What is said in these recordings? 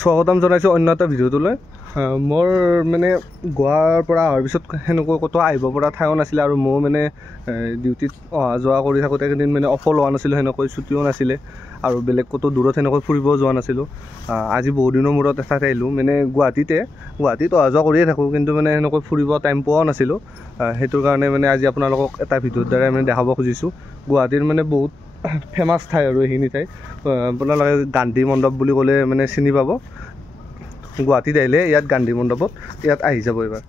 স্বাগতম জনাইছোঁ অন্য এটা ভিডিঅ'টোলৈ। মোৰ মানে গোৱাৰ পৰা অহাৰ পিছত সেনেকৈ ক'তো আহিব পৰা ঠাইও নাছিলে আৰু মই মানে ডিউটিত অহা যোৱা কৰি থাকোঁতে একেদিন মানে অফো লোৱা নাছিলোঁ, সেনেকৈ ছুটিও নাছিলে আৰু বেলেগ ক'তো দূৰত সেনেকৈ ফুৰিব যোৱা নাছিলোঁ। আজি বহুদিনৰ মূৰত এঠাইত আহিলোঁ, মানে গুৱাহাটীত অহা যোৱা কৰিয়ে থাকোঁ, কিন্তু মানে সেনেকৈ ফুৰিব টাইম পোৱাও নাছিলোঁ। সেইটোৰ কাৰণে মানে আজি আপোনালোকক এটা ভিডিঅ'ৰ দ্বাৰাই মানে দেখাব খুজিছোঁ গুৱাহাটীৰ মানে বহুত ফেমাছ ঠাই আৰু এইখিনি ঠাই। আপোনালোকে গান্ধী মণ্ডপ বুলি ক'লে মানে চিনি পাব। গুৱাহাটীত আহিলে ইয়াত গান্ধী মণ্ডপত ইয়াত আহি যাব এবাৰ।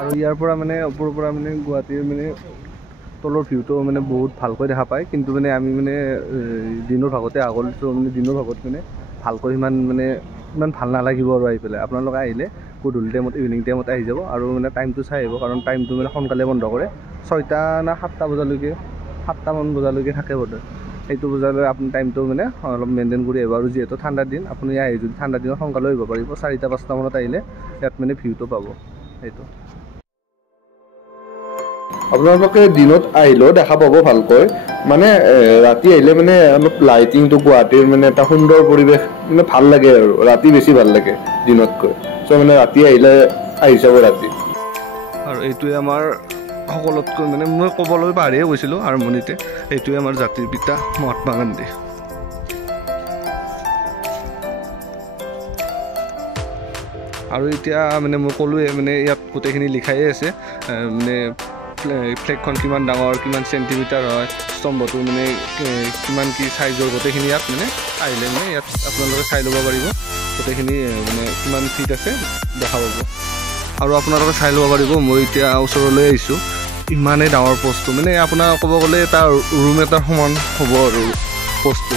আৰু ইয়াৰ পৰা মানে ওপৰৰ পৰা মানে গুৱাহাটীৰ মানে তলৰ ভিউটো মানে বহুত ভালকৈ দেখা পায়, কিন্তু মানে আমি মানে দিনৰ ভাগতে আগতো মানে দিনৰ ভাগত মানে ভালকৈ ইমান ভাল নালাগিব আৰু আহি পেলাই। আপোনালোকে আহিলে গধূলি টাইমত ইভিনিং টাইমত আহি যাব আৰু মানে টাইমটো চাই আহিব, কাৰণ টাইমটো মানে সোনকালে বন্ধ কৰে, 6টা না 7টা বজালৈকে 7টামান বজালৈকে থাকে বোধহয়। সেইটো বজালৈ আপুনি টাইমটো মানে অলপ মেইনটেইন কৰি আহিব। আৰু যিহেতু ঠাণ্ডাৰ দিন, আপুনি আহি যদি ঠাণ্ডা দিনত সোনকালে আহিব পাৰিব, 4টা-5টা মানত আহিলে ইয়াত মানে ভিউটো পাব। সেইটো আপোনালোকে দিনত আহিলেও দেখা পাব ভালকৈ, মানে ৰাতি আহিলে মানে অলপ লাইটিংটো গুৱাহাটীৰ মানে এটা সুন্দৰ পৰিৱেশ মানে ভাল লাগে আৰু ৰাতি বেছি ভাল লাগে দিনতকৈ। চ' মানে ৰাতি আহিলে আহি যাব ৰাতি। আৰু এইটোৱে আমাৰ সকলোতকৈ মানে মই ক'বলৈ পাহৰিয়ে গৈছিলোঁ আৰম্ভণিতে, এইটোৱে আমাৰ জাতিৰ পিতা মহাত্মা গান্ধী। আৰু এতিয়া মানে মই ক'লোৱে মানে ইয়াত গোটেইখিনি লিখাই আছে, মানে ফ্লেগখন কিমান ডাঙৰ, কিমান চেণ্টিমিটাৰ হয়, স্তম্ভটো মানে কিমান কি চাইজৰ, গোটেইখিনি ইয়াত মানে আহিলে মানে ইয়াত আপোনালোকে চাই ল'ব পাৰিব। গোটেইখিনি মানে কিমান ফিট আছে দেখা পাব আৰু আপোনালোকে চাই ল'ব পাৰিব। মই এতিয়া ওচৰলৈ আহিছোঁ, ইমানেই ডাঙৰ প'ষ্টটো, মানে আপোনাৰ ক'ব গ'লে এটা ৰুম এটাৰ সমান হ'ব আৰু প'ষ্টটো।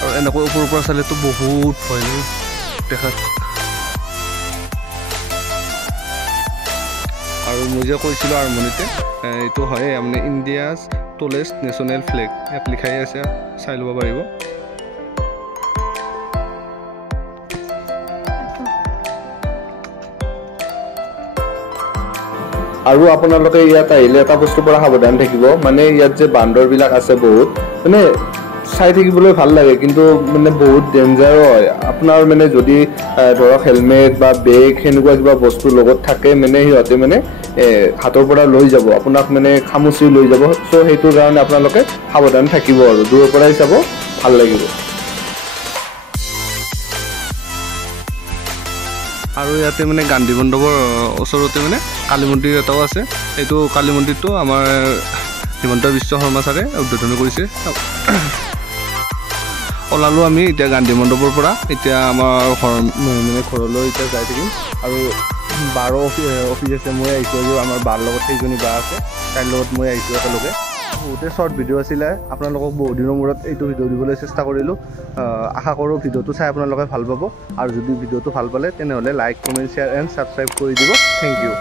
আৰু এনেকৈ ওপৰৰ পৰা চালেতো বহুত ভয় দেখাত। আৰু মই যে কৈছিলোঁ আৰম্ভণিতে, এইটো হয় মানে ইণ্ডিয়াজ টলেষ্ট নেশ্যনেল ফ্লেগ, ইয়াত লিখাই আছে, চাই ল'ব পাৰিব। আৰু আপোনালোকে ইয়াত আহিলে এটা বস্তুৰ পৰা সাৱধান থাকিব, মানে ইয়াত যে বান্দৰবিলাক আছে বহুত, মানে চাই থাকিবলৈ ভাল লাগে, কিন্তু মানে বহুত ডেঞ্জাৰো হয়। আপোনাৰ মানে যদি ধৰক হেলমেট বা বেগ সেনেকুৱা কিবা বস্তু লগত থাকে, মানে সিহঁতে মানে হাতৰ পৰা লৈ যাব, আপোনাক মানে খামুচি লৈ যাব। চ' সেইটোৰ কাৰণে আপোনালোকে সাৱধান থাকিব আৰু দূৰৰ পৰাই চাব, ভাল লাগিব। আৰু ইয়াতে মানে গান্ধী মণ্ডপৰ ওচৰতে মানে কালী মন্দিৰ এটাও আছে। এইটো কালী মন্দিৰটো আমাৰ হিমন্ত বিশ্ব শৰ্মা ছাৰে উদ্বোধনী কৰিছে। ওলালোঁ আমি এতিয়া গান্ধী মণ্ডপৰ পৰা, এতিয়া আমাৰ মানে ঘৰলৈ এতিয়া যাই থাকিম। আৰু বাৰো অফিচ আছে, মই আহিছোঁ আজি আমাৰ বাৰ লগত, সেইজনী বা আছে, তাইৰ লগত মই আহিছোঁ একেলগে। বহুতে শ্বৰ্ট ভিডিঅ' আছিলে, আপোনালোকক বহুত দিনৰ মূৰত এইটো ভিডিঅ' দিবলৈ চেষ্টা কৰিলোঁ। আশা কৰোঁ ভিডিঅ'টো চাই আপোনালোকে ভাল পাব, আৰু যদি ভিডিঅ'টো ভাল পালে তেনেহ'লে like, comment, share and subscribe কৰি দিব। Thank U.